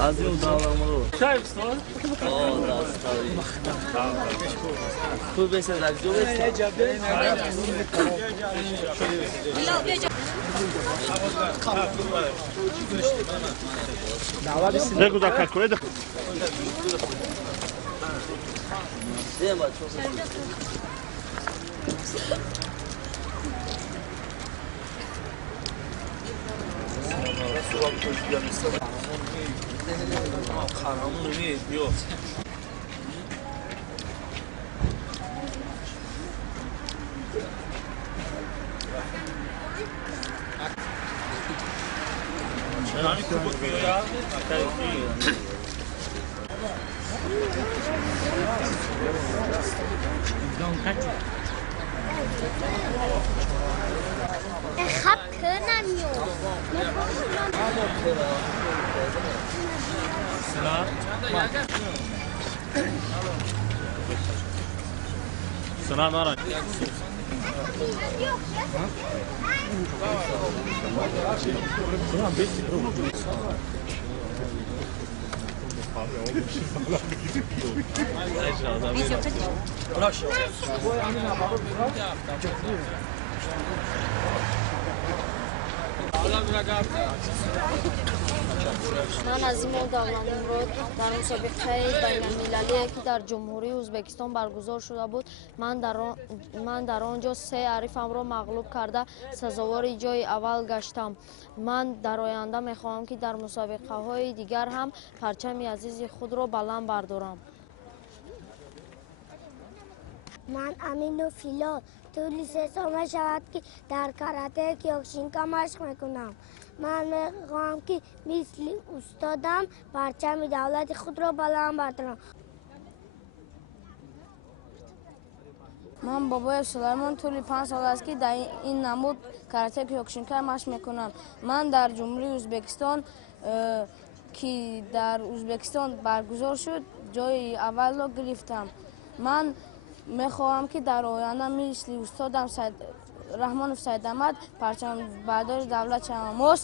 Azim dağlamuru. Şayıpsın o? Oo, da tabii. Kur besin da güzel besin. Ne güzel kalkıyor da. Değil mi? Çok خب کنم یو Sınav ara. من عظیم داغلامرود در مسابقه بین‌المللی که در جمهوری ازبکستان برگزار شده بود من در آنجا 3 حریفم را مغلوب کرده سزاوار جای اول گشتم. من در آینده می‌خواهم که در مسابقه‌های دیگر هم پرچم عزیز خود را بلند بردارم. من امین و فیلا طولی 3 سال شود که در کاراته کیوکوشینکا مشق میکنم. من میخواهم که مثل استادم پرچم دولت خود را بلند بردارم. من بابای سلیمان طولی 5 سال است که در این نمود کاراته کیوکوشینکا مشق میکنم. من در جمهوری ازبکستان که در ازبکستان برگزار شد جای اول را گرفتم. من میخواهم که در آینده مثل استادم رحمان سید احمد پرچم بردار دولت شوم.